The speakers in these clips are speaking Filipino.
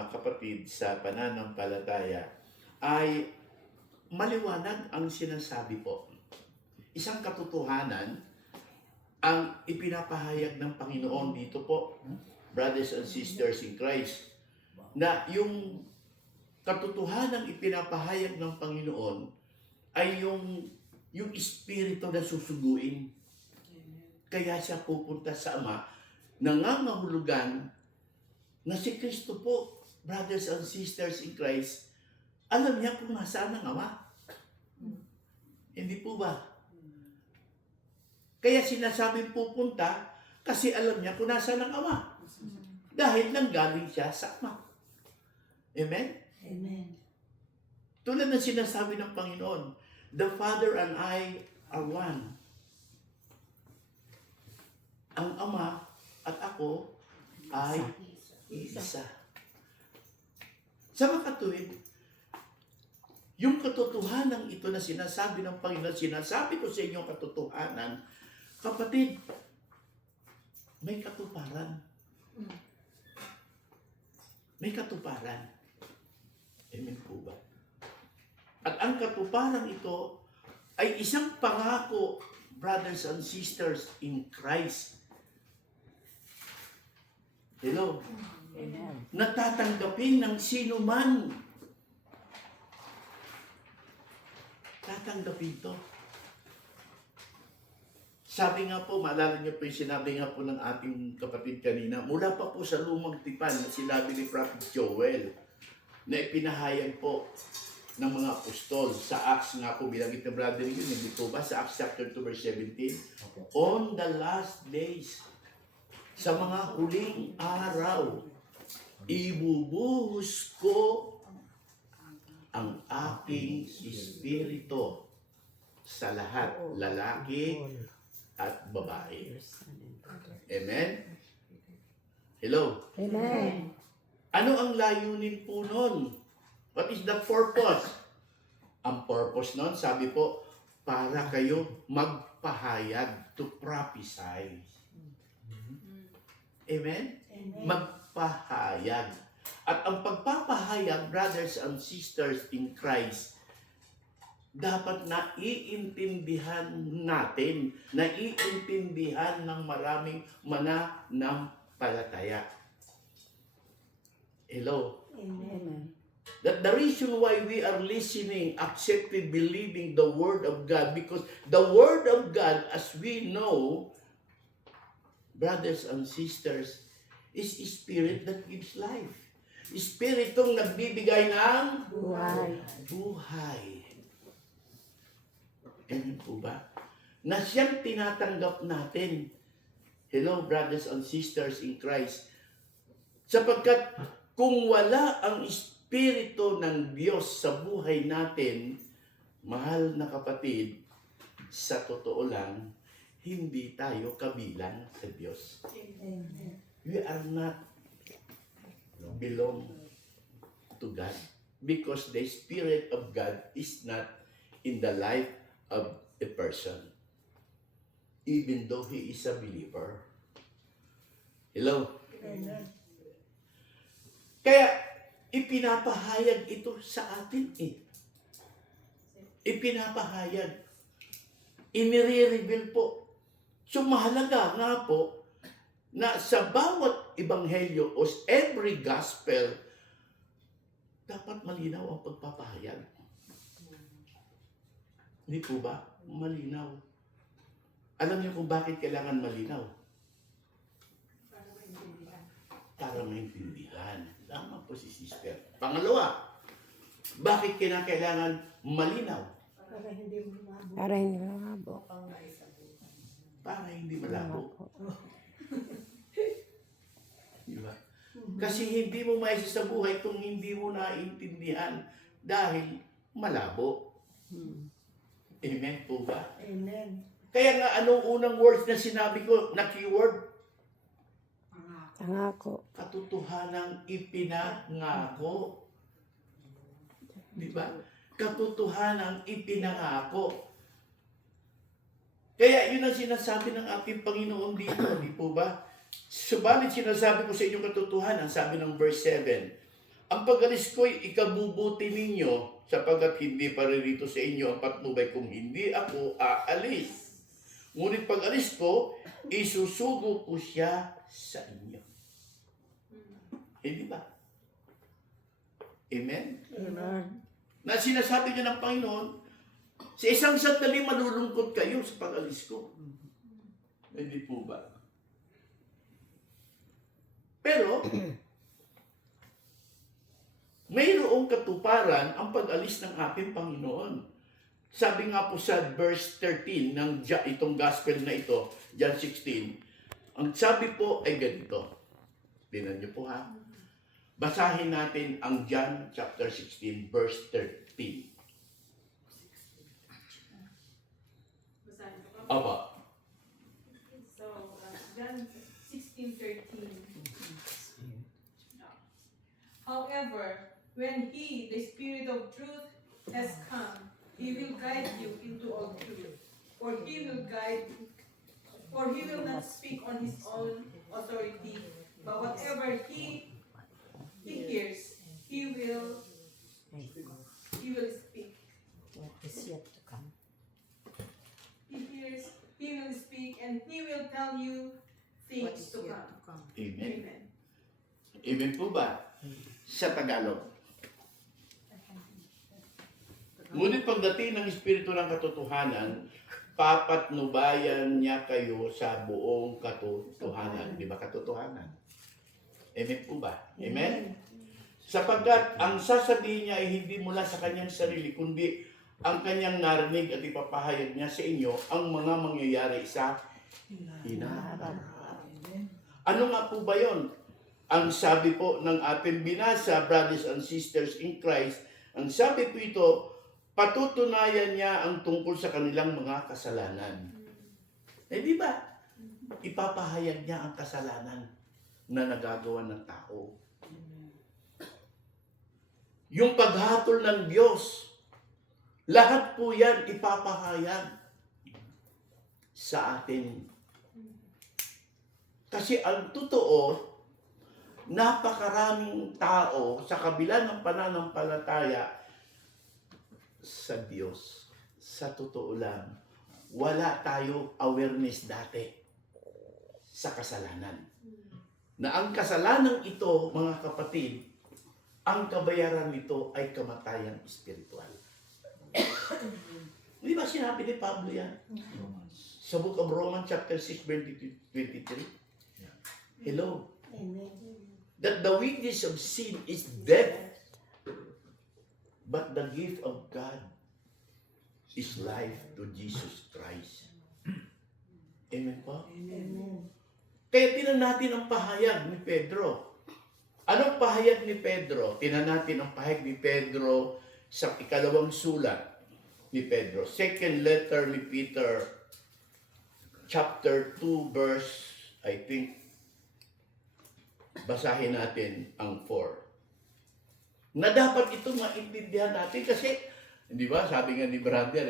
mga kapatid sa pananampalataya ay maliwanag ang sinasabi po. Isang katotohanan ang ipinapahayag ng Panginoon dito po, brothers and sisters in Christ, na yung katotohanan ipinapahayag ng Panginoon ay yung espiritu na susuguin. Kaya siya pupunta sa Ama, nangangahulugan na si Kristo po, brothers and sisters in Christ, alam niya kung nasaan ang Ama. Hindi po ba? Kaya sinasabing pupunta kasi alam niya kung nasaan ang Ama. Dahil nanggaling siya sa Ama. Amen? Amen. Tulad ng sinasabi ng Panginoon, the Father and I are one. Ang Ama at ako ay isa. Sa makatuwid, yung katotohanan ito na sinasabi ng Panginoon, sinasabi ko sa inyo katotohanan, kapatid, may katuparan. May katuparan. Amen po ba? At ang katuparan ito ay isang pangako, brothers and sisters in Christ. Hello? Amen. Natatanggapin ng sino man. Tatanggapin to. Sabi nga po, maalala niyo po yung sinabi nga po ng ating kapatid kanina, mula pa po sa lumang tipan na sinabi ni Prophet Joel na ipinahayag po ng mga apostol sa Acts nga po, binanggit na brother yun, hindi po ba? Sa Acts chapter 2 verse 17, on the last days, sa mga huling araw, ibubuhos ko ang aking espiritu sa lahat, lalaki at babae. Amen? Hello? Amen. Ano ang layunin po nun? What is the purpose? Ang purpose nun, sabi po, para kayo magpahayag, to prophesy. Amen? Amen. Magpahayag. At ang pagpapahayag, brothers and sisters in Christ, dapat naiintindihan natin, naiintindihan ng maraming mananampalataya. Hello? Amen. That the reason why we are listening, accepting, believing the Word of God, because the Word of God, as we know, brothers and sisters, is a spirit that gives life. Spiritong nagbibigay ng Buhay. buhay. Amen po ba? Na siyang tinatanggap natin. Hello, brothers and sisters in Christ. Sapagkat kung wala ang Espiritu ng Diyos sa buhay natin, mahal na kapatid, sa totoo lang, hindi tayo kabilang sa Diyos. Amen. We are not belong to God because the Spirit of God is not in the life of a person, even though he is a believer. Hello? Amen. Kaya, ipinapahayag ito sa atin eh. Ipinapahayag. Inire-reveal po. So, mahalaga nga po na sa bawat ebanghelyo o every gospel, dapat malinaw ang pagpapahayag. Hindi po ba? Malinaw. Alam niyo kung bakit kailangan malinaw? Para maintindihan. Tama po si sister. Pangalawa, bakit kailangan malinaw? Para hindi mo mabot. Para hindi malabo. Para hindi malabo. Diba? Kasi hindi mo maisa sa buhay kung hindi mo naiintindihan dahil malabo. Amen po ba? Amen. Kaya nga anong unang words na sinabi ko na keyword? Pangako. Katotohanang ipinangako. Diba? Katotohanang ipinangako. Kaya yun ang sinasabi ng ating Panginoon dito, di po ba? Subalit sinasabi ko sa inyo katotohanan, sabi ng verse 7, ang pag-alis ko'y ikabubuti ninyo sapagkat hindi paririto sa inyo ang patnubay kung hindi ako aalis. Ngunit pag-alis ko, isusugo ko siya sa inyo. Hindi ba? Amen? Amen. Na sinasabi niya ng Panginoon, sa isang sandali malulungkot kayo sa pag-alis ko. Hindi po ba? Pero, mayroong katuparan ang pag-alis ng ating Panginoon. Sabi nga po sa verse 13 ng itong gospel na ito, John 16, ang sabi po ay ganito. Tingnan niyo po ha. Basahin natin ang John chapter 16, verse 13. Basahin ko. Aba. So, John 16:13. However, when He, the Spirit of truth, has come, He will guide you into all truth. For He will not speak on His own authority, but whatever He hears, He will speak. What is yet to come? He will speak, and He will tell you What things is to yet come. to come? Amen. Amen. Amen po ba? Sa Tagalog. Ngunit pagdating ng Espiritu ng Katotohanan, papatnubayan niya kayo sa buong katotohanan. Di ba katotohanan? Amen po ba? Amen? Sapagkat ang sasabihin niya ay hindi mula sa kanyang sarili, kundi ang kanyang narinig at ipapahayag niya sa inyo ang mga mangyayari sa hinaharap. Ano nga po ba yon? Ang sabi po ng ating binasa, brothers and sisters in Christ, ang sabi po ito, patutunayan niya ang tungkol sa kanilang mga kasalanan. Eh di ba? Ipapahayag niya ang kasalanan na nagagawa ng tao. Yung paghatol ng Diyos, lahat po yan ipapahayag sa atin. Kasi ang totoo, napakaraming tao sa kabila ng pananampalataya sa Diyos. Sa totoo lang, wala tayo awareness dati sa kasalanan. Na ang kasalanan ito, mga kapatid, ang kabayaran nito ay kamatayan espiritual. Di ba sinabi ni Pablo yan? Sa book of Romans chapter 6, 23. Hello. Amen. That the wages of sin is death, but the gift of God is life to Jesus Christ. Amen po? Amen. Kaya tinan natin ang pahayag ni Pedro. Anong pahayag ni Pedro? Tinan natin ang pahayag ni Pedro sa ikalawang sulat ni Pedro. Second letter ni Peter, chapter 2, verse, I think, basahin natin ang 4. Na dapat ito maintindihan natin kasi, di ba, sabi nga ni brother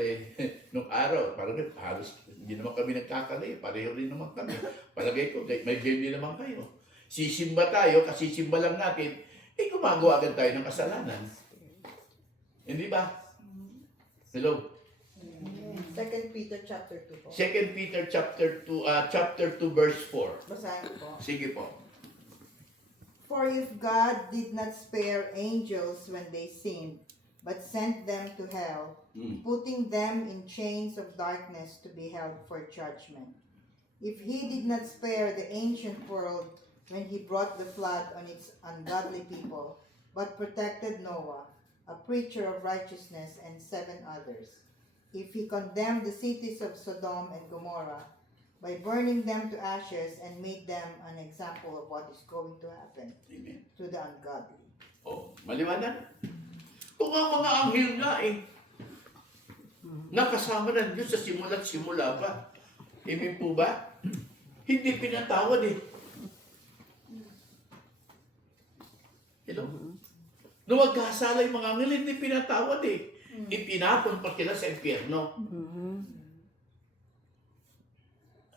nung araw, parang halos hindi naman kami nagkakali, pareho rin naman kami. Palagay ko, may game din naman kayo. Sisimba tayo, kasi simba lang natin, gumagawa agad tayo ng kasalanan. Hindi ba? Hello? Second Peter chapter 2 po. 2 Peter chapter 2 verse 4. Basahin ko po. Sige po. For if God did not spare angels when they sinned, but sent them to hell, putting them in chains of darkness to be held for judgment. If He did not spare the ancient world when He brought the flood on its ungodly people, but protected Noah, a preacher of righteousness, and 7 others, if He condemned the cities of Sodom and Gomorrah by burning them to ashes and made them an example of what is going to happen Amen. to the ungodly. Oh, maliwanag. Kung ang mga anghel nga nakasama ng Diyos sa simula't simula pa. Amen po ba? Hindi pinatawad Hello? Nung magkasala yung mga anghel, hindi pinatawad Itinapon pa sila sa impyerno.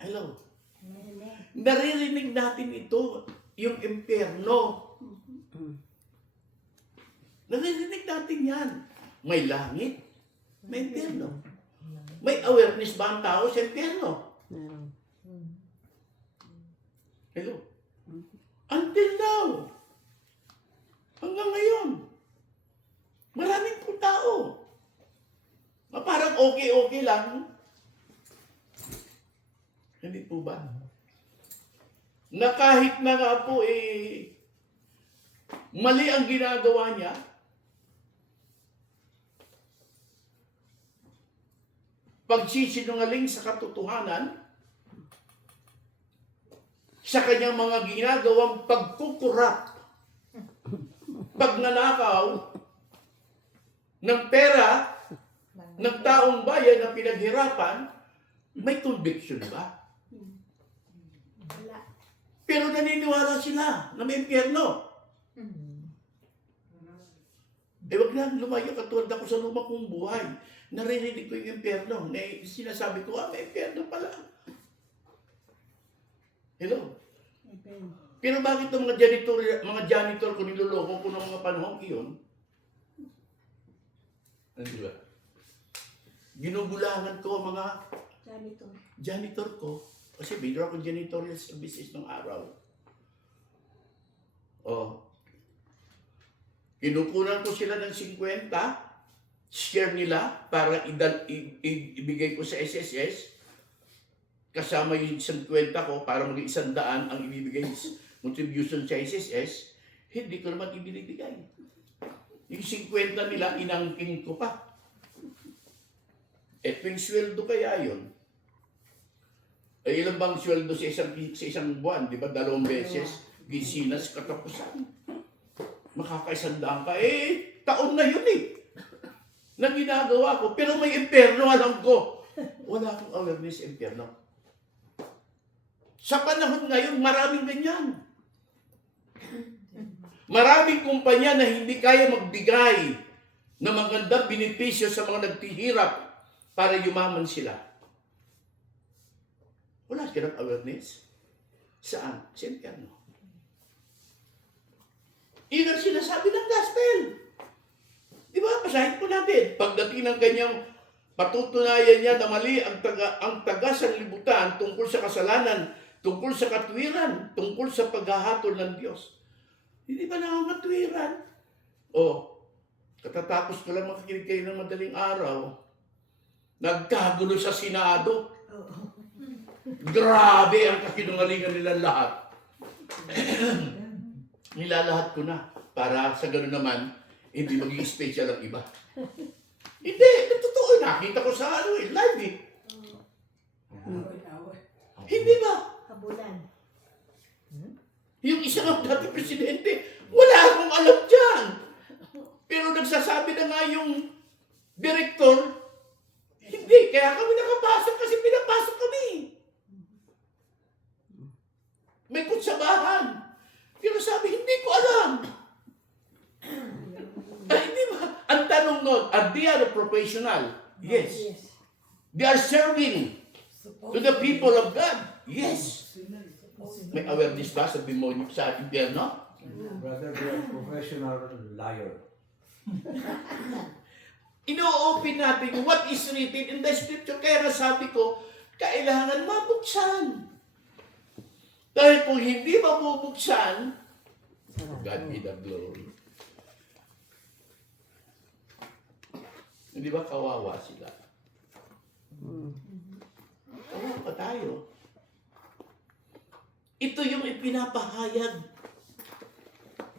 Hello? Naririnig natin ito, yung impyerno. Naririnig natin yan. May langit, may impyerno. May awareness ba ang tao sa impyerno? Hello? Until now, hanggang ngayon, maraming po tao na parang okay-okay lang. Hindi po ba? Na kahit na nga po mali ang ginagawa niya, pagsisinungaling sa katotohanan, sa kanyang mga ginagawang pagkukurap, pagnanakaw ng pera ng taong bayan na pinaghirapan, may conviction ba? Pero naniniwala sila na may impyerno. Wag na lumayo, katulad ako sa lumang kong buhay. Naririnig ko yung impyerno. Sinasabi ko, may impyerno pala. Hello? Pero bakit ang mga janitor ko niloloko ko ng mga panahon iyon? Di ba? Ginugulangan ko ang mga janitor ko. Kasi bigla akong janitorial services ng araw. Kinukunan ko sila ng 50, share nila para ibigay ko sa SSS. Kasama yung 50 ko para maging 100 ang ibibigay contribution sa SSS. Hindi ko naman ibinibigay. Yung 50 nila, inangkin ko pa. Tuwing sweldo kaya yun. Ilan bang sweldo sa isang buwan? Di ba? 2 beses. Gisinas, katapusan. Makakaisandaan ka. Taon na yun na ginagawa ko. Pero may impyerno, alam ko. Wala akong awareness sa impyerno. Sa panahon ngayon, maraming ganyan. Maraming kumpanya na hindi kaya magbigay ng magandang benepisyo sa mga nagtihirap para yumaman sila. Wala silang awareness. Saan? Sa impyerno. Iyon ang sinasabi ng gospel. Di ba? Basahin po natin. Pagdating ng kanyang patutunayan niya na mali ang taga-sanlibutan tungkol sa kasalanan, tungkol sa katwiran, tungkol sa paghahatol ng Diyos. Hindi ba nakakatwiran? Katatapos ko lang makikinig kayo ng madaling araw, nagkagulo sa Senado. Grabe ang kakinungalingan nila lahat. Nilalahat ko na para sa gano'n naman, hindi maging special ang iba. Hindi, totoo. Nakita ko sa live Hindi ba? Habulan. Yung isang dati presidente, wala akong alam dyan. Pero nagsasabi na nga yung director, hindi, kaya kami nakapasok kasi pinapasok kami. May kutsabahan. Pero sabi, hindi ko alam. Hindi ba? Ang tanong nun, are they are professional? Yes. They are serving to the people of God? Yes. May awareness ba sa demonyo sa impyerno? Brother, they are professional liar. Ino-open natin what is written in the scripture. Kaya sabi ko, kailangan mabuksan. Dahil kung hindi mabubuksan, God be the glory. Hindi ba kawawa sila? Kawawa pa tayo. Ito yung ipinapahayag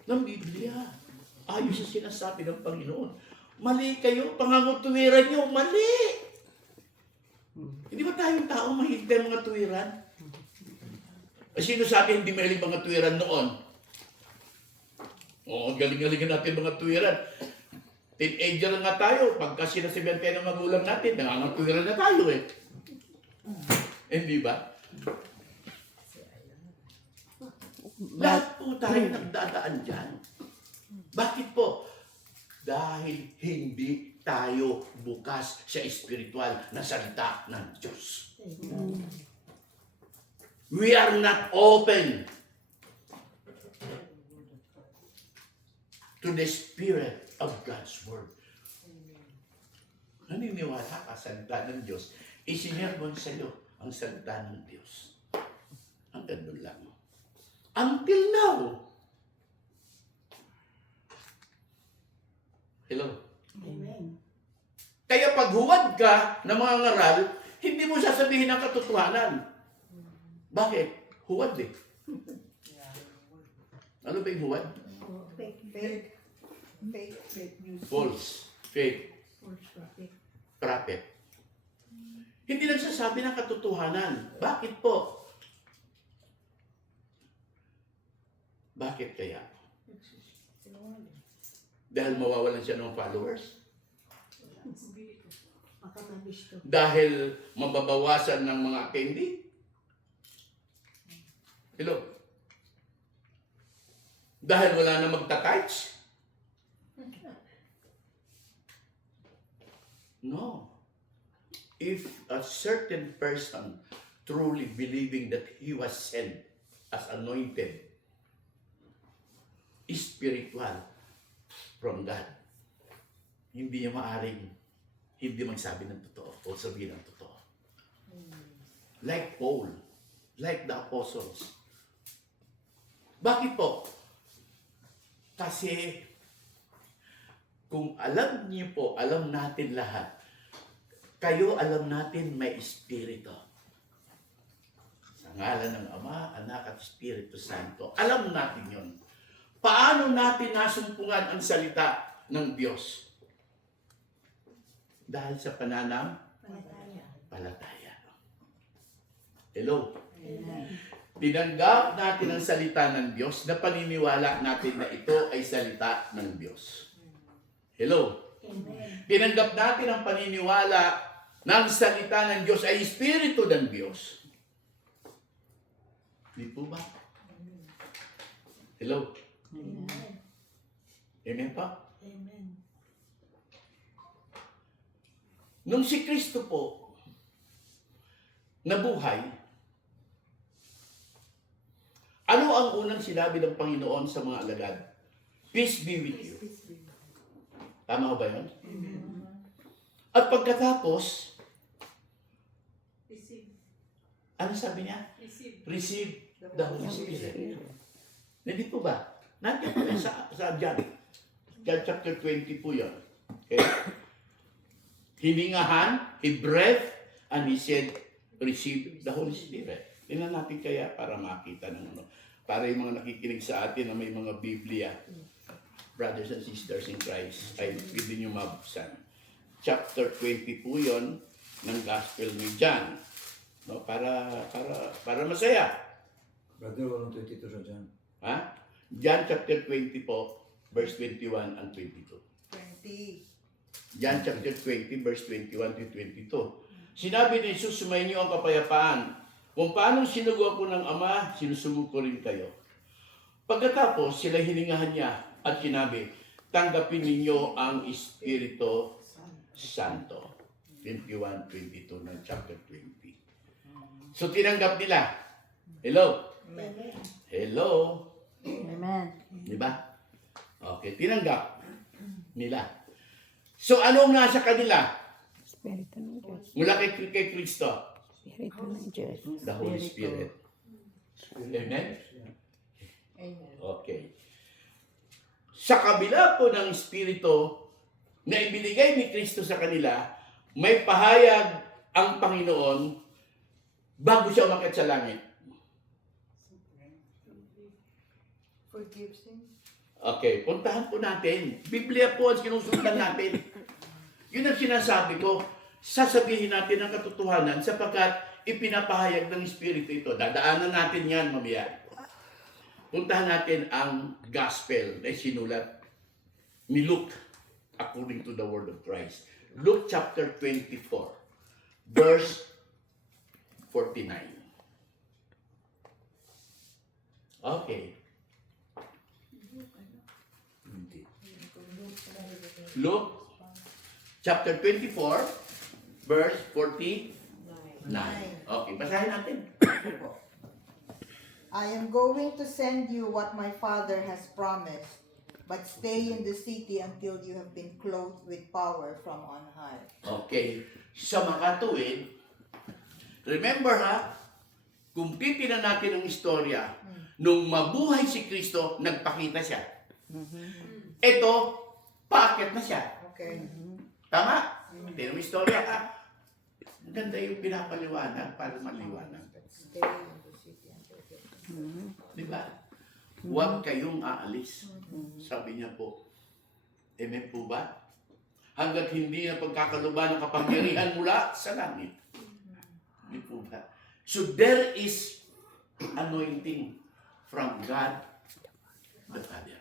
ng Biblia. Ayos sa sinasabi ng Panginoon. Mali kayo, pangangutuwiran nyo, mali! Hindi ba tayong tao mahintay mga tuwiran? Sino sa atin hindi mahilig mga tuwiran noon? Galing-galingan natin mga tuwiran. Teenager nga tayo, pagka sinasabihan tayo ng magulang natin, nangangatwiran na tayo Hindi ba? Lahat po tayo nagdadaan dyan. Bakit po? Dahil hindi tayo bukas sa espiritual na salita ng Diyos. We are not open. to the Spirit of God's Word. Naniniwala ka sa salita ng Diyos, isinerbon sa iyo ang salita ng Diyos. Ang ganun lang. Until now. Hello? Amen. Kaya pag huwad ka ng mga ngaral, hindi mo sasabihin ang katotohanan. Bakit? Huwad eh. Ano ba yung huwad? Fake. Fake. Fake. Fake news. False. Fake. False prophet. Prophet. Hindi nagsasabi ng katotohanan. Bakit po? Bakit kaya? Dahil mawawalan siya ng followers? Makakabisto. Dahil mababawasan ng mga candy? Hello? Dahil wala na magta-touch? No. If a certain person truly believing that he was sent as anointed, spiritual from God, hindi niya maaring hindi magsabi ng totoo o sabihin ng totoo. Like Paul, like the apostles. Bakit po? Kasi kung alam niyo po, alam natin lahat, kayo alam natin may Espiritu. Sa ngalan ng Ama, Anak at Espiritu Santo. Alam natin yon. Paano natin nasumpungan ang salita ng Diyos? Dahil sa pananampalataya. Hello? Amen. Tinanggap natin ang salita ng Diyos na paniniwala natin na ito ay salita ng Diyos. Hello? Amen. Tinanggap natin ang paniniwala na ang salita ng Diyos ay Espiritu ng Diyos. Di po ba? Hello? Amen. Amen pa? Amen. Nung si Kristo po nabuhay, ano ang unang sinabi ng Panginoon sa mga alagad? Peace be with you. Tama ba yun? At pagkatapos, Receive. ano sabi niya? Receive. Receive the Holy Spirit. Hindi po ba? Nandiyan po yan sa John. John chapter 20 po yun. Okay? Hiningahan, he breathed, and he said, receive the Holy Spirit. Tingnan natin kaya para makita ng ano. Para yung mga nakikinig sa atin na may mga Biblia, brothers and sisters in Christ, ay pwede nyo mabuksan. Chapter 20 po yun ng Gospel ni John. No, para masaya. Brother, walang 22 sa dyan. Ha? John chapter 20 po, verse 21 and 22. 20. John chapter 20, verse 21 to 22. Sinabi ni Jesus, sumayin niyo ang kapayapaan. Kung paano sinugo ako ng Ama, sinusugo ko rin kayo. Pagkatapos, sila hiningahan niya at sinabi, tanggapin ninyo ang Espiritu Santo. 21-22 ng chapter 20. So, tinanggap nila. Hello? Amen. Hello? Amen. Di ba? Okay, tinanggap nila. So, anong nasa kanila? Espiritu ng Diyos. Mula kay Kristo? Espiritu ng Diyos. The Holy Spirit. Amen? Amen. Okay. Sa kabila po ng Espiritu na ibinigay ni Kristo sa kanila, may pahayag ang Panginoon bago siya umakyat sa langit. Forgive sin. Okay, puntahan po natin. Biblia po ang sinusundan natin. Yun ang sinasabi ko. Sasabihin natin ang katotohanan sapagkat ipinapahayag ng Espiritu ito. Dadaanan natin yan mamaya. Puntahan natin ang gospel na sinulat ni Luke according to the word of Christ. Luke chapter 24, verse 49. Okay. Luke chapter 24, verse 49. Okay, basahin natin. I am going to send you what my Father has promised. but stay in the city until you have been clothed with power from on high. Okay. Sa makatuwid, remember ha, kung titignan natin ang istorya, nung mabuhay si Kristo, nagpakita siya. Ito, paakyat na siya. Okay. Tama? Tingnan mo istorya ha. Ang ganda yung pinapaliwanag para maliwanag. Stay in the city until you have been Di ba? Huwag kayong aalis. Sabi niya po. Amen po ba? Hanggat hindi na pagkakaluban ng kapangyarihan mula sa langit. Di po ba? So there is anointing from God the Father.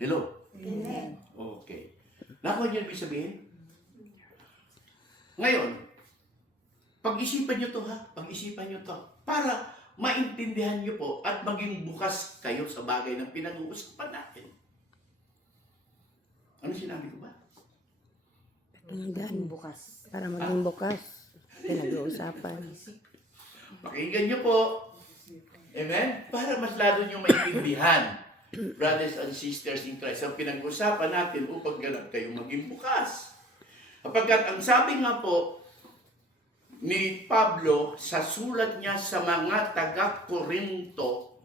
Hello? Amen. Okay. Nakuha niyo ibig sabihin? Ngayon, pag-isipan niyo to ha. Pag-isipan niyo to. Para maintindihan niyo po at maging bukas kayo sa bagay ng pinag-uusapan natin. Ano sinabi ko ba? Maging bukas. Para maging bukas. Pinag-uusapan. Pakinggan niyo po. Amen? Para mas lalo niyo maintindihan, brothers and sisters in Christ, ang pinag-usapan natin upang ganap kayo maging bukas. Kapagkat ang sabi nga po ni Pablo sa sulat niya sa mga taga-Korinto,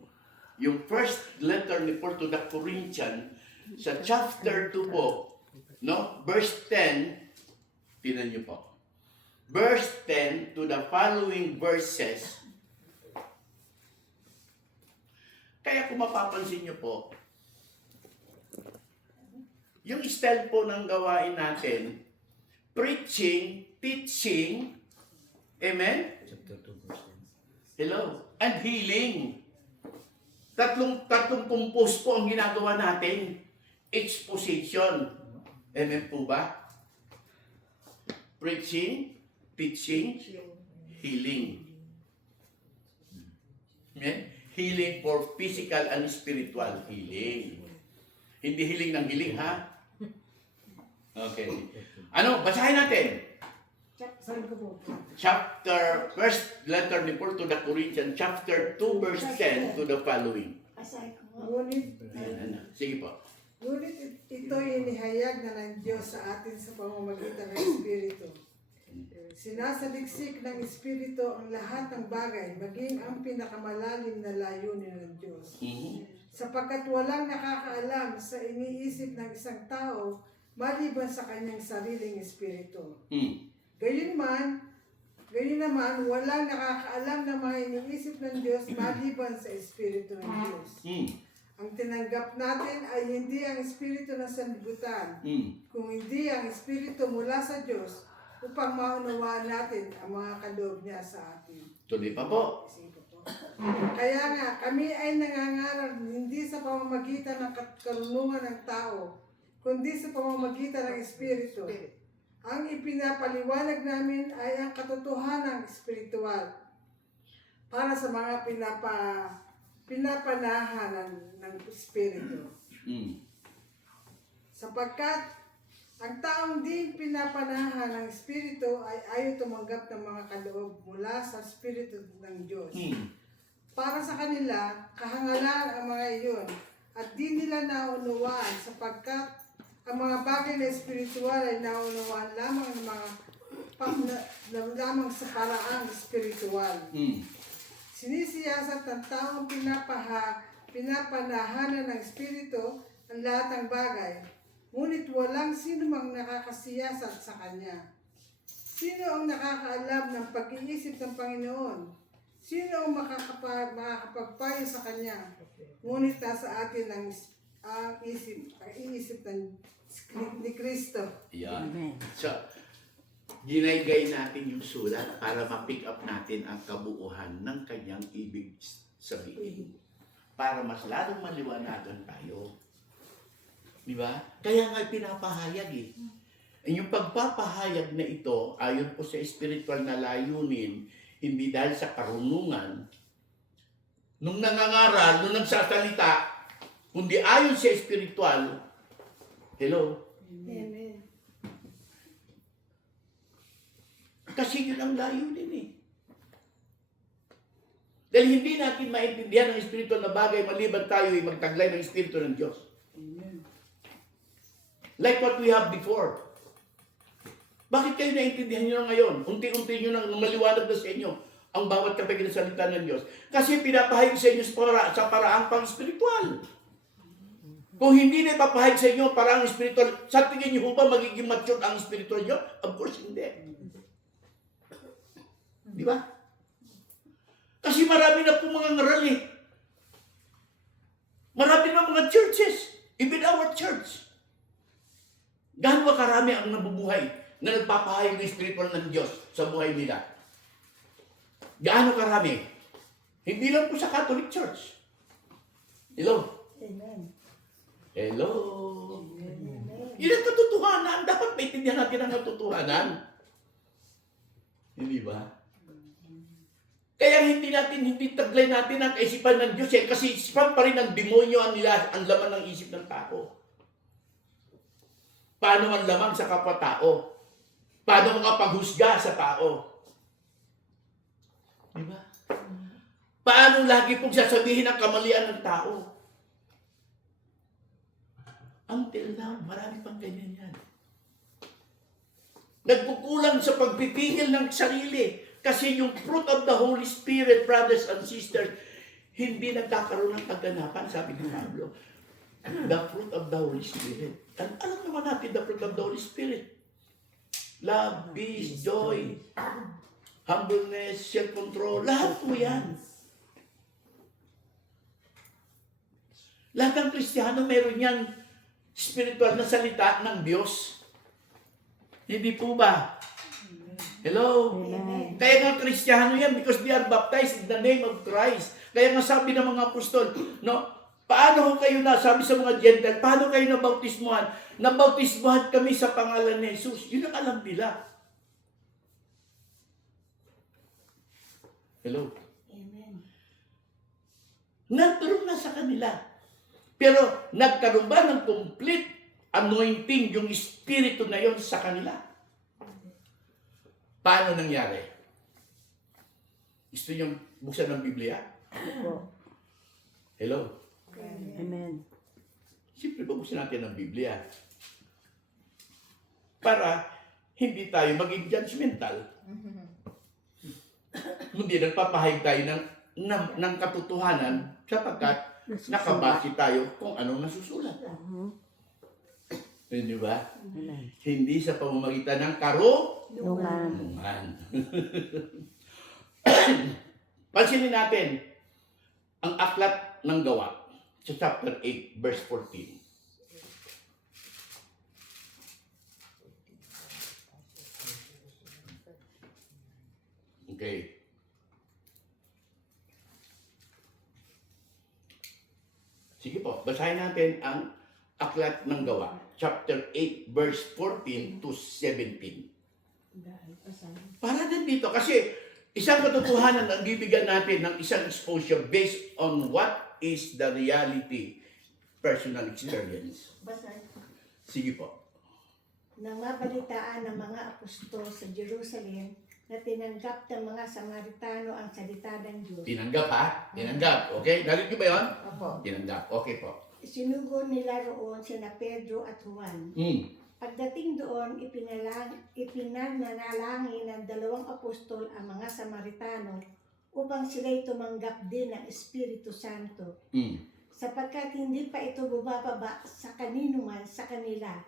yung first letter ni Paul to the Corinthian, sa chapter 2 po, no? Verse 10, tinan niyo po. Verse 10 to the following verses. Kaya kung mapapansin niyo po, yung style po ng gawain natin, preaching, teaching, amen? Chapter 2, verse 10. Hello? And healing. Tatlong compose po ang ginagawa natin. Exposition. Amen po ba? Preaching, teaching, healing. Amen? Healing for physical and spiritual healing. Hindi healing ng healing, ha? Okay. Ano? Basahin natin. Chapter, first letter ni Paul to the Corinthians, chapter 2, verse 10 to the following. Ngunit, Sige po. ngunit ito'y inihayag na ng Diyos sa atin sa pamamagitan ng Espiritu. Sinasaliksik ng Espiritu ang lahat ng bagay, maging ang pinakamalalim na layunin ng Diyos. Sapagkat walang nakakaalam sa iniisip ng isang tao maliban sa kanyang sariling Espiritu. Gayon naman, walang nakakaalam na mga iniisip ng Diyos maliban sa Espiritu ng Diyos. Ang tinanggap natin ay hindi ang Espiritu ng sanlibutan, kung hindi ang Espiritu mula sa Diyos upang maunawaan natin ang mga kaloob niya sa atin. Tuloy pa po. Kaya nga, kami ay nangangaral hindi sa pamamagitan ng karunungan ng tao, kundi sa pamamagitan ng Espiritu. Ang ipinapaliwanag namin ay ang katotohanan espiritual para sa mga pinapanahan ng Espiritu. Sapagkat ang taong di pinapanahan ng Espiritu ay ayaw tumanggap ng mga kaloob mula sa Espiritu ng Diyos. Para sa kanila, kahangalan ang mga iyon at di nila naunawaan sapagkat ang mga bagay na espiritual ay naunawaan lamang ng mga lamang sa paraang espiritual. Sinisiyasat ng taong pinapanahanan ng Espiritu ang lahat ng bagay, ngunit walang sino mang nakakasiyasat sa Kanya. Sino ang nakakaalam ng pag-iisip ng Panginoon? Sino ang makakapagpayo sa Kanya? Ngunit nasa atin ang iisip ni Kristo. Yan. So, ginaygay natin yung sulat para ma-pick up natin ang kabuuhan ng kanyang ibig sabihin. Para mas lalong maliwanagan tayo. Di ba? Kaya nga pinapahayag eh. Yung pagpapahayag na ito, ayon po sa spiritual na layunin, hindi dahil sa karunungan, nung nangangaral, nung nagsasalita, kundi ayon sa spiritual, hello? Amen. Kasi yun ang layunin eh. Dahil hindi natin maintindihan ang spiritual na bagay maliban tayo ay magtaglay ng Espiritu ng Diyos. Like what we have before. Bakit kayo naintindihan nyo na ngayon? Unti-unti nyo nang maliwanag na sa inyo ang bawat kapag na salita ng Diyos. Kasi pinapahayag sa inyo sa paraang pang-spiritual. Kung hindi na ipapahayag sa inyo paraang spiritual, sa tingin nyo ba magiging mature ang spiritual nyo? Of course, hindi. Di ba? Kasi marami na po mga ngaral eh. Marami na mga churches. Even our church. Gaano ba karami ang nabubuhay na nagpapahayag ng spiritual ng Diyos sa buhay nila? Gaano karami? Hindi lang po sa Catholic Church. Hello? Amen. Hello? Yun ang katotohanan. Dapat maintindihan natin ang katotohanan. Hindi ba? Kaya hindi taglay natin ang kaisipan ng Diyos eh. Kasi isipan pa rin ng demonyo ang laman ng isip ng tao. Paano man lamang sa kapwa-tao? Paano makapaghusga sa tao? Diba? Paano lagi pong sasabihin ang kamalian ng tao? Until now, marami pang ganyan yan. Nagkukulang sa pagpipigil ng sarili. Kasi yung fruit of the Holy Spirit, brothers and sisters, hindi nagkakaroon ng kaganapan, sabi ni Pablo. The fruit of the Holy Spirit. Alam naman natin the fruit of the Holy Spirit. Love, peace, joy, humbleness, self-control. Lahat po yan. Lahat ng Kristiyano meron yan spiritual na salita ng Diyos. Hindi po ba? Hello? Amen. Kaya nga Kristiyano yan because they are baptized in the name of Christ. Kaya nga sabi ng mga apostol, no? Paano kayo sabi sa mga Gentile, paano kayo nabautismuhan? Nabautismuhan kami sa pangalan ni Jesus. Yun ang alam nila. Hello? Amen. Nagkaroon na sa kanila. Pero nagkaroon ba ng complete anointing yung Espiritu na yon sa kanila? Paano nangyari? Gusto niyong buksan ng Biblia? Opo. Hello? Amen. Siyempre, buksan natin ang Biblia. Para hindi tayo maging judgmental. Hindi nagpapahayag tayo ng katotohanan sapagkat nakabase tayo kung anong nasusulat. Hindi ba? Amen. Hindi sa pamamagitan ng karunungan. Lungan. Pansinin natin ang aklat ng gawa sa chapter 8, verse 14. Okay. Sige po, basahin natin ang aklat ng gawa, chapter 8, verse 14 to 17. Para din dito, kasi isang katotohanan ang bibigyan natin ng isang exposure based on what is the reality, personal experience. Sige po. Nang mabalitaan ng mga apostol sa Jerusalem na tinanggap ng mga Samaritano ang salita ng Diyos, Tinanggap ha? Tinanggap. Okay? Narinig niyo ba yun? Opo. Tinanggap. Okay po. sinugo nila roon sina Pedro at Juan. Pagdating doon, ipinanalangin ng dalawang apostol ang mga Samaritano upang sila'y tumanggap din ng Espiritu Santo. Sapagkat hindi pa ito bumababa sa kanino man sa kanila.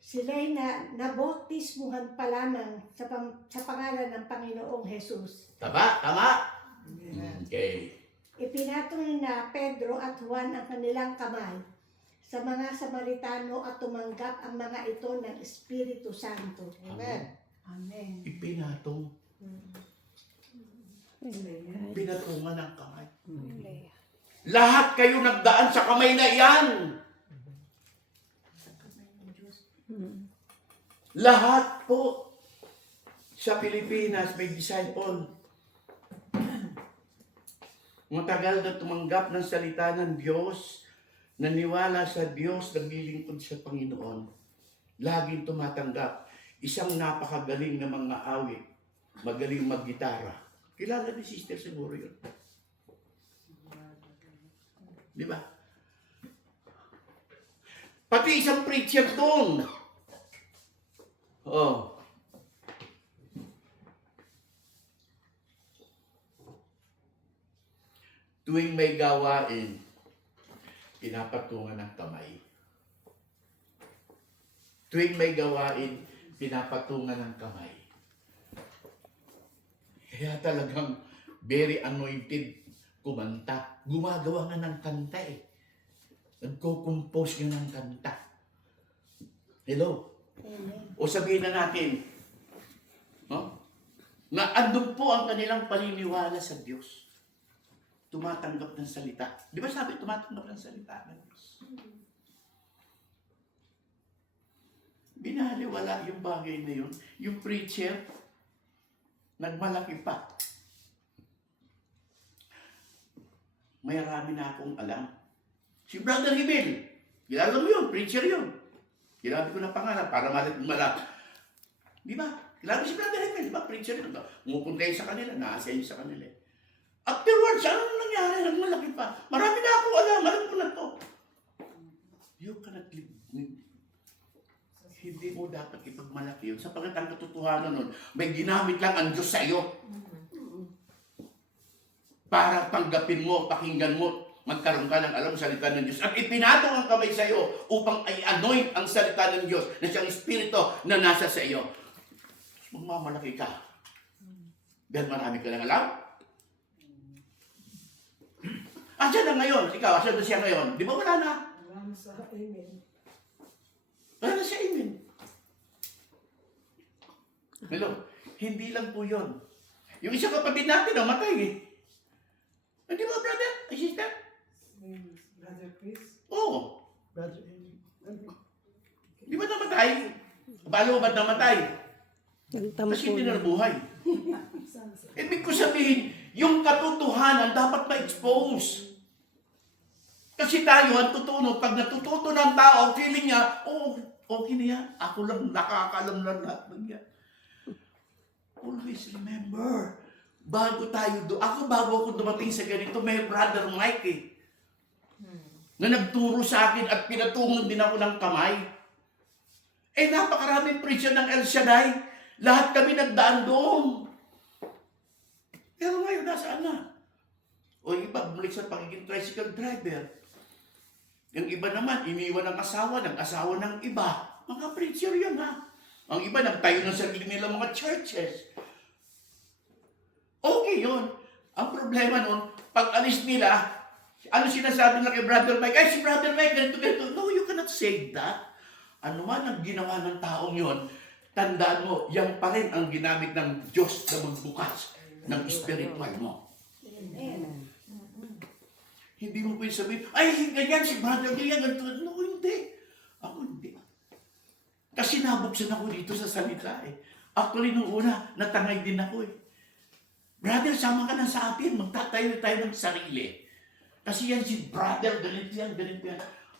Sila'y nabautismuhan pa lamang sa pangalan ng Panginoong Jesus. Tama? Tama? Okay. Ipinatong na Pedro at Juan ang kanilang kamay sa mga Samaritano at tumanggap ang mga ito ng Espiritu Santo. Amen. Amen. Ipinatong. Pinatungan ng kamay. Lahat kayo nagdaan sa kamay na iyan. Lahat po sa Pilipinas may disciple. Matagal na tumanggap ng salita ng Diyos, naniwala sa Diyos, naglilingkod sa Panginoon. Laging tumatanggap. Isang napakagaling na mga awit, magaling maggitara. Kilala ni sister siguro yun. Di ba? Pati isang preacher doon. Oh. Tuwing may gawain, pinapatungan ng kamay. Tuwing may gawain, pinapatungan ng kamay. Kaya talagang very anointed kumanta. Gumagawa nga ng kanta eh. Nagko-compose nga ng kanta. Hello? Amen. O sabihin na natin, no? Na andun po ang kanilang paniniwala sa Diyos. Tumatanggap ng salita. Di ba sabi, tumatanggap ng salita ng Diyos? Binaliwala yung bagay na yun. Yung preacher, nagmalaki pa. May rami na akong alam. Si Brother Hibil, kilala mo yun, preacher yun. Kinabi ko na pangalan para malaki. Di ba? Kilala mo si Brother Hibil, di ba? Preacher yun. Umupunta yun sa kanila, naasayin sa kanila. Afterwards, ano nangyari? Nagmalaki pa. Marami na akong alam ko na to. You cannot live. Hindi mo dapat ipagmalaki yun. Sapagkat ang katotohanan nun, may ginamit lang ang Diyos sa iyo. Para tanggapin mo, pakinggan mo, magkaroon ka ng alam sa salita ng Diyos. At ipinatong ang kamay sa iyo upang i-anoint ang salita ng Diyos na siyang Espiritu na nasa sa iyo. Magmamalaki ka. Dahil marami ka lang alam. Asya na ngayon, ikaw, asya na siya ngayon. Di ba wala na? Alam sa amen. Wala na siya, amen. Hello, hindi lang po yun. Yung isang kapatid natin, namatay eh. Hindi ba, brother? Ay, sister? Brother Chris. Oo. Brother Henry. Di ba namatay? Balo ba't namatay? Nagtampo Kasi hindi na. na nabuhay. Ibig ko sabihin, yung katotohanan dapat ma-expose. Kasi tayo, ang totoo, pag natututo ng tao, feeling niya, oh, okay na yan. Ako lang nakakalam na lahat ng yan. Always remember, bago ako dumating sa ganito, may brother Mike eh. Na nagturo sa akin at pinatungan din ako ng kamay. Eh, napakaraming preacher ng El Shaddai. Lahat kami nagdaan doon. Pero ngayon, nasaan na? O yung iba, bumalik sa pagiging tricycle driver. Yung iba naman, iniwan ng asawa ng iba. Mga preacher yun ha. Ang iba, nagtayo ng sarili nila mga churches. Okay yun. Ang problema nun, pag alis nila, ano sinasabi nila kay Brother Mike? Ay, si Brother Mike, ganito. No, you cannot say that. Ano man ang ginawa ng taong yun, tandaan mo, yan pa rin ang ginamit ng Diyos na magbukas ng spiritual mo. Amen. Hindi mo pwede sabihin, ay, ganyan si Brother, ganyan, ganito. No, hindi. Ako hindi. Kasi nabuksan ako dito sa salita eh. Actually, nung una, natangay din ako eh. Brother, sama ka na sa atin. Magtatayo tayo ng sarili. Kasi yan si brother, ganito yan.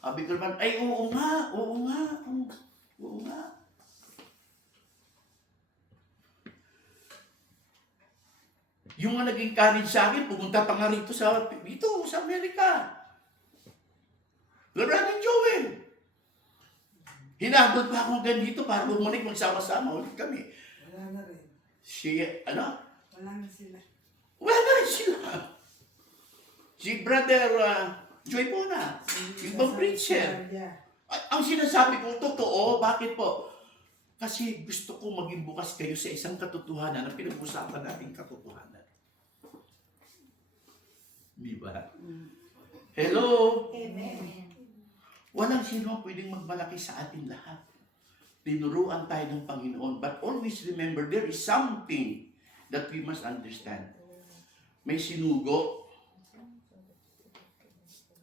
Sabi ko naman, ay, oo nga. Yung nga naging courage sa akin, pumunta pa nga rito sa Amerika. Brother Joel. Hinabot pa ako ganito para bumalik magsama-sama ulit kami. Wala na rin. Wala na sila. Wala na rin sila. Si Brother Joy po na, ibang preacher. Ang sinasabi ko, totoo, bakit po? Kasi gusto ko maging bukas kayo sa isang katotohanan na pinag-usapan natin katotohanan. Di ba? Hello? Amen. Walang sino ang pwedeng magmalaki sa atin lahat. Tinuruan tayo ng Panginoon. But always remember, there is something that we must understand. May sinugo.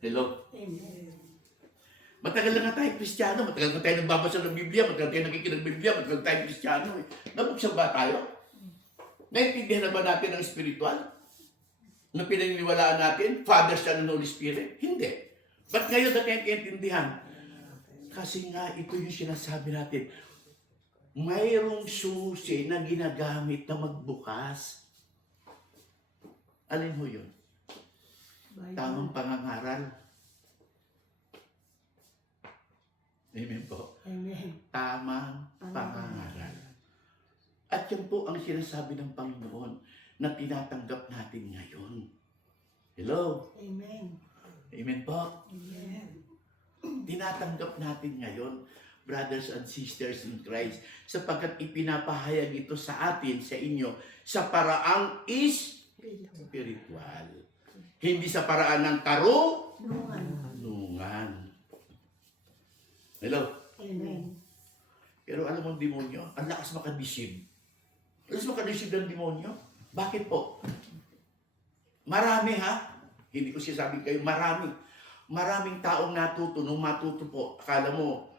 Hello? Amen. Matagal na nga tayo Kristiyano, matagal na tayo nagbabasa ng Biblia, matagal tayo nakikinig ng Biblia, matagal tayo Kristiyano. Nabuksan ba tayo? Naintindihan na ba natin ang spiritual? Na pinaniniwalaan natin, Father, Son, and Holy Spirit? Hindi. Ba't ngayon natin kaintindihan? Kasi nga, ito yung sinasabi natin. Mayroong susi na ginagamit na magbukas. Alin ho yun? Tamang pangangaral. Amen po. Amen. Tamang pangangaral. At yan po ang sinasabi ng Panginoon na tinatanggap natin ngayon. Hello? Amen. Amen po. Amen. Tinatanggap natin ngayon, brothers and sisters in Christ, sapagkat ipinapahayag ito sa atin, sa inyo, sa paraang spiritual. Hindi sa paraan ng karunungan. Hello? Amen. Pero alam mo ang demonyo, ang lakas makadeceive. Lakas makadeceive ng demonyo. Bakit po? Marami ha? Hindi ko sinasabi kayo, marami. Maraming taong natuto, nung matuto po, akala mo,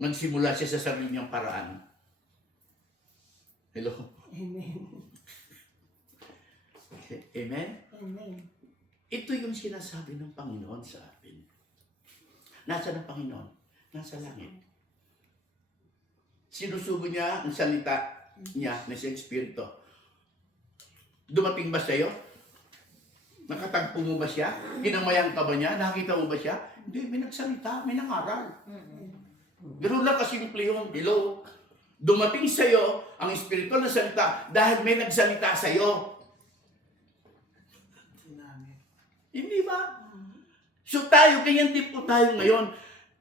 nagsimula siya sa sarili niyang paraan. Hello? Amen. Amen? Amen. Ito yung sinasabi ng Panginoon sa atin. Nasa ng Panginoon? Nasa langit. Sinusubo niya ang salita niya na sa Espiritu. Dumating ba sa iyo? Nakatagpo mo ba siya? Kinamayan ka ba niya? Nakita mo ba siya? Hindi, may nagsalita, may nangaral. Ganoon lang kasimple yung hello. Dumating sa iyo ang Espiritu na salita dahil may nagsalita sa iyo. Hindi ba? So tayo, ganyan din po tayo ngayon.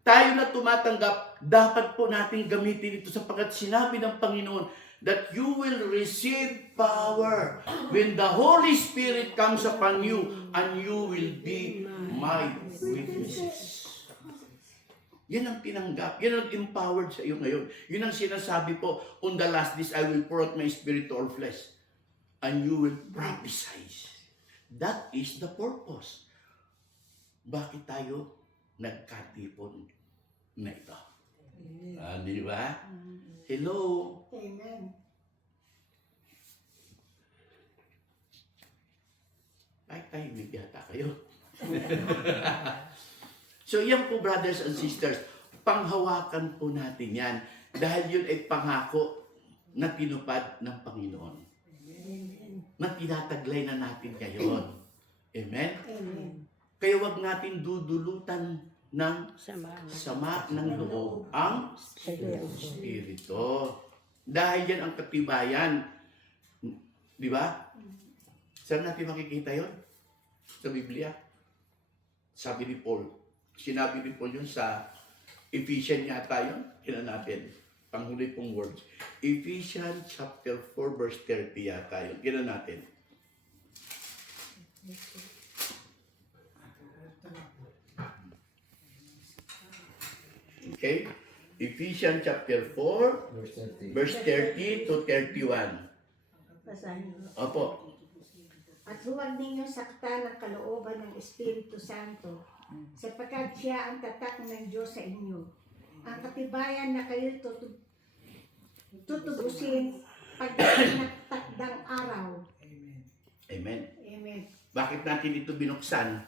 Tayo na tumatanggap, dapat po natin gamitin ito sapagkat sinabi ng Panginoon that you will receive power when the Holy Spirit comes upon you and you will be my witnesses. Yan ang tinanggap. Yan ang empowered sa iyo ngayon. Yun ang sinasabi po, on the last days, I will pour out my spirit to all flesh and you will prophesy. That is the purpose. Bakit tayo nagkatipon na ito? Di ba? Hello? Amen. Ay, tahimik yata kayo. So yan po, brothers and sisters, panghawakan po natin yan dahil yun ay pangako na tinupad ng Panginoon. Na tinataglay na natin ngayon. Amen? Amen. Kaya wag natin dudulutan ng sama ng loob ang Espiritu. Dahil yan ang katibayan. Di ba? Saan natin makikita yon? Sa Biblia. Sabi ni Paul. Sinabi ni Paul yun sa Ephesians yata yun. Kailan natin? Panghuli pong words. Ephesians chapter 4 verse 30 yata yun. Kailan natin? Okay? Ephesians chapter 4 verse 30 to 31. Basahin mo. Opo. At huwag ninyong saktan ang kalooban ng Espiritu Santo, sapagkat siya ang tatak ng Diyos sa inyo. Ang katibayan na kayo tutubusin pagdating ng takdang araw. Amen. Amen. Bakit natin ito binuksan?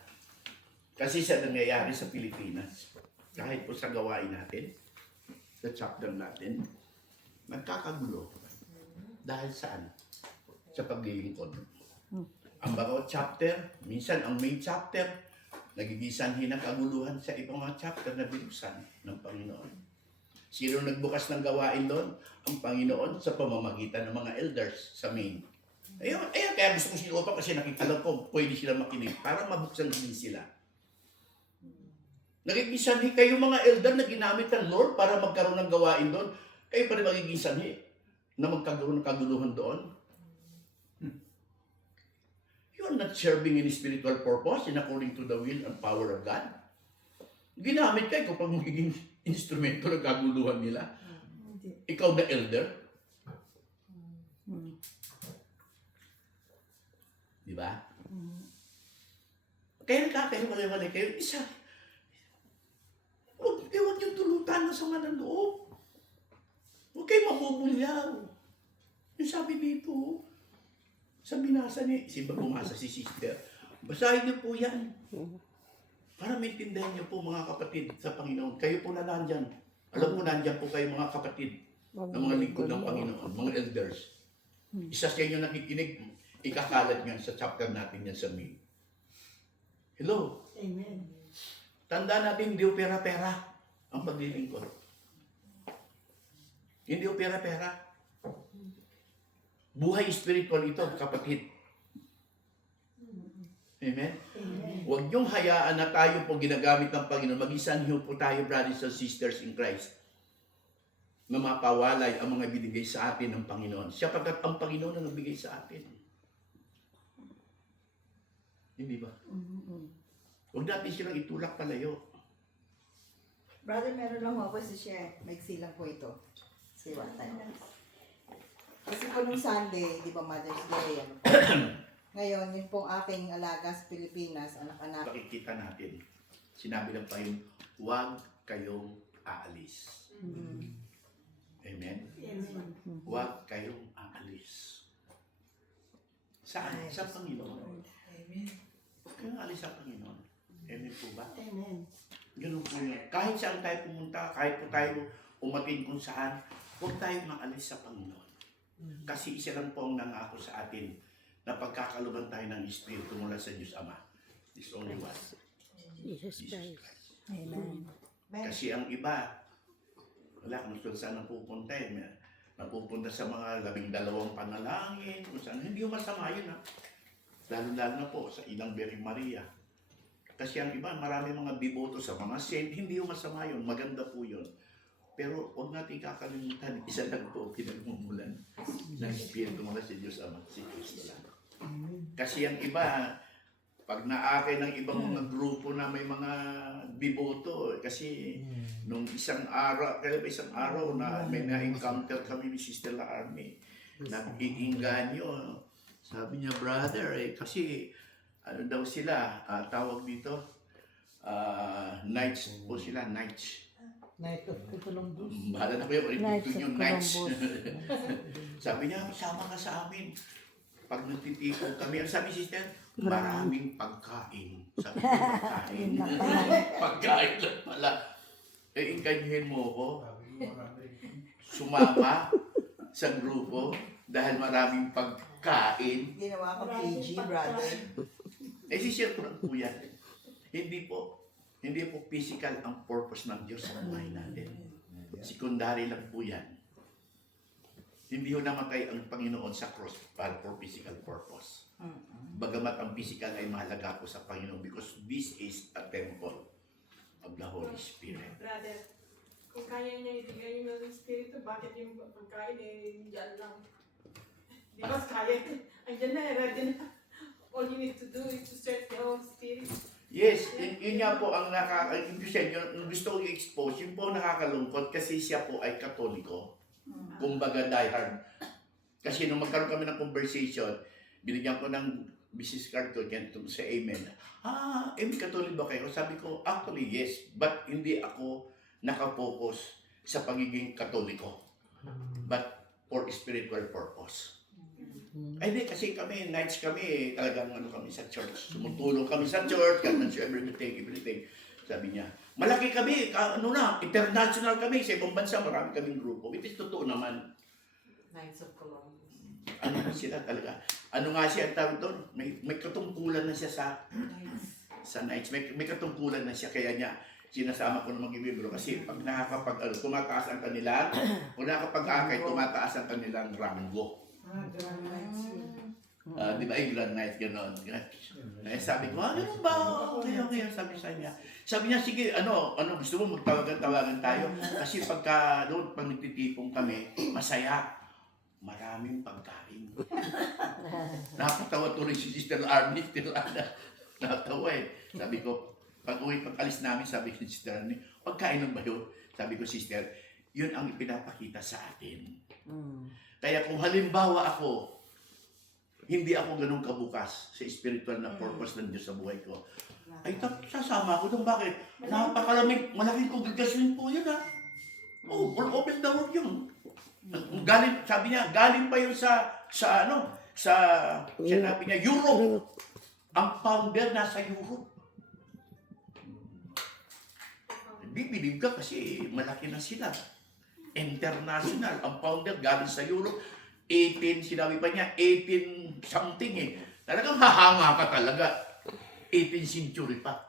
Kasi sa nangyayari sa Pilipinas, kahit po sa gawain natin, sa chapter natin, nagkakagulo. Dahil saan? Sa paglilingkod. Ang bawat chapter, minsan ang main chapter, nagigisanhin ng kaguluhan sa ibang mga chapter na binuksan ng Panginoon. Sino nagbukas ng gawain doon? Ang Panginoon sa pamamagitan ng mga elders sa main. Ayun, kaya gusto ko sila pa kasi nakikita ko pwede sila makinig para mabuksan din sila. Nagigisanhi kayo mga elder na ginamit ng Lord para magkaroon ng gawain doon. Kayo pa rin magigisanhi na magkakaroon ng kaguluhan doon. You are not serving in spiritual purpose in according to the will and power of God. Ginamit kayo kapag magiging instrumento ng kaguluhan nila. Ikaw na elder. Di ba? Kaya nagkakahiwalay-walay kayo. Isa, huwag yung tulutan na sama ng loob. Huwag kayo mabubulyaw. Yung sabi dito, sa binasa ni, siba bumasa si sister, basahin niyo po yan. Para maintindihan niyo po mga kapatid sa Panginoon. Kayo po na nandyan. Alam po nandyan po kayo mga kapatid ng mga lingkod ng Panginoon, mga elders. Isa sa inyo nakikinig, ikakalat nga sa chapter natin yan sa May. Hello? Amen. Tandaan natin, hindi pera-pera ang paglilingkod. Hindi pera-pera. Buhay spiritual ito, kapatid. Amen? Amen. Huwag niyong hayaan na tayo po ginagamit ng Panginoon. Maging sanyo po tayo, brothers and sisters in Christ, na mapawalay ang mga binigay sa atin ng Panginoon. Sapagkat ang Panginoon ang nagbigay sa atin. Hindi ba? Huwag natin silang itulak palayo. Brother, meron lang ako si share. Maiksi lang po ito. Siwa tayo. Kasi po nung Sunday, di ba Mother's Day, ano po. Ngayon, yun pong aking alaga sa Pilipinas, anak-anak. Makikita natin. Sinabi lang pa yung, huwag kayong aalis. Amen? Amen. Huwag kayong aalis. Saan? Sa Panginoon. Amen. Huwag kayong aalis sa Panginoon. Amen po ba? Amen. Ganun po yun. Kahit saan tayo pumunta, kahit po tayo umatin kung saan, huwag tayong maalis sa Panginoon. Kasi isa lang po ang nangako sa atin na pagkakaluban tayo ng Espiritu mula sa Diyos Ama. This only one. Jesus Jesus Christ. Christ. Amen. Kasi ang iba, wala kung saan napupunta eh. Napupunta sa mga 12 panalangin, kung saan. Hindi yung masama yun ha. Lalo-lalo na po sa ilang Birheng Maria. Kasi ang iba, marami mga biboto sa mga saint, hindi yung masama yun, maganda po yun. Pero huwag natin kakalimutan, isa lang po pinagmumulan ng Espiritu mula sa Diyos Ama, si Kristo lang. Kasi ang iba, pag naakay ng ibang mga grupo na may mga biboto, kasi nung isang araw, na may na-encounter kami ni Sister La Army, nag-iinganyo. Sabi niya, brother, kasi ano daw sila, tawag dito, knights po sila, knights. Night of Columbus. Bahala na ko yung Knights ito of yung knights. Columbus. Sabi niya, sama ka sa amin. Pag nagtitipon kami, ang sabi sister, maraming pagkain. Sabi ko, pagkain. Pagkain lang pala. Eh, inganyahin mo ko. Sumama sa grupo dahil maraming pagkain. Ginawa ko PG, brother. Eh, si-share ko lang po yan. Hindi po physical ang purpose ng Diyos sa buhay natin. Secondary lang po yan. Hindi ho namatay ang Panginoon sa cross para for physical purpose. Bagamat ang physical ay mahalaga po sa Panginoon because this is a temple of the Holy Spirit. Brother, kung kaya niya ibigay yung Espiritu, bakit yung pagkain dyan lang? Di ba kaya? Andyan na, ready na. All you need to do is to search the Holy Spirit. Yes, yun nga po ang yung gusto kong i-expose, yun po ang nakakalungkot kasi siya po ay Katoliko. Kumbaga diehard. Kasi nung magkaroon kami ng conversation, binigyan ko ng business card ko sa Amen. May Katolik ba kayo? Sabi ko, actually yes, but hindi ako nakapokus sa pagiging Katoliko. But for spiritual purpose. Ay di, kasi kami, nights kami, talagang kami sa church. Tumutulong kami sa church, everything. Sabi niya, malaki kami, international kami, sa ibang bansa, marami kaming grupo. It is totoo naman. Knights of Columbus. Ano na sila talaga? Ano nga siya ang tawag doon? May katungkulan na siya sa nights. May katungkulan na siya, kaya niya, sinasama ko ng mga libro kasi pag tumataas ang kanilang, kung nakakapag-akay, tumataas ang kanilang ranggo. Grand nights yun. Di ba, yung Grand Night, gano'n. Eh, sabi ko, ano ba? Okay, sabi sa niya. Sabi niya, sige, ano gusto mo, magtawagan tayo. Kasi pag nagtitipong kami, masaya. Maraming pagkain. Napatawa to rin si Sister Army, natawa eh. Sabi ko, pag alis namin, sabi ko si Sister Army, pagkain lang ba yun? Sabi ko, Sister, yun ang ipinapakita sa atin. Kaya kung halimbawa ako, hindi ako ganun kabukas sa spiritual na purpose ng Diyos sa buhay ko, ay sasama ako doon. Bakit? Napakalamig, malaking kongregasyon po yun ha. All over the world yun. Galing, sabi niya, galing pa yun sinabi niya, Europe. Ang founder nasa Europe. Bibilib ka kasi malaki na sila. International. Ang founder galing sa Europe. 18, sinabi pa niya, 18 something eh. Talagang hahanga ka talaga. 18th century pa.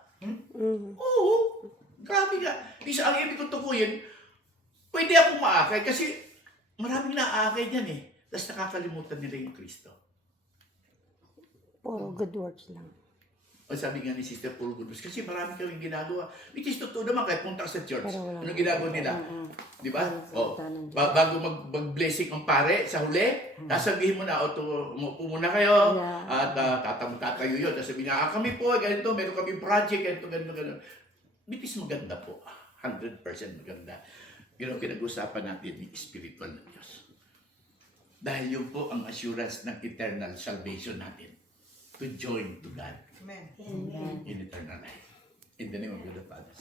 Oo, grabe nga. Isa ang ibig ko tukuyin, pwede akong maakay kasi maraming naaakay niyan eh. Tapos nakakalimutan nila yung Kristo. Puro good works lang. O sabi nga ni Sister Paul Goodness, kasi marami kaming ginagawa. Which is totoo naman kahit punta ka sa church. Pero wala. Anong ginagawa nila? Di ba? Walang O, salita ng Diyos. bago mag-blessing ang pare sa huli, sasabihin mo na, umupo muna kayo, Yeah. at tatayo yun. Tapos sabihin niya, kami po, ganito, meron kami project, ganito, ganito. Which is maganda po. 100% maganda. Yun ang pinag-usapan natin ni spiritual ng Diyos. Dahil yun po ang assurance ng eternal salvation natin. To join to God Amen. Amen. in eternal life. In the name of God the Father.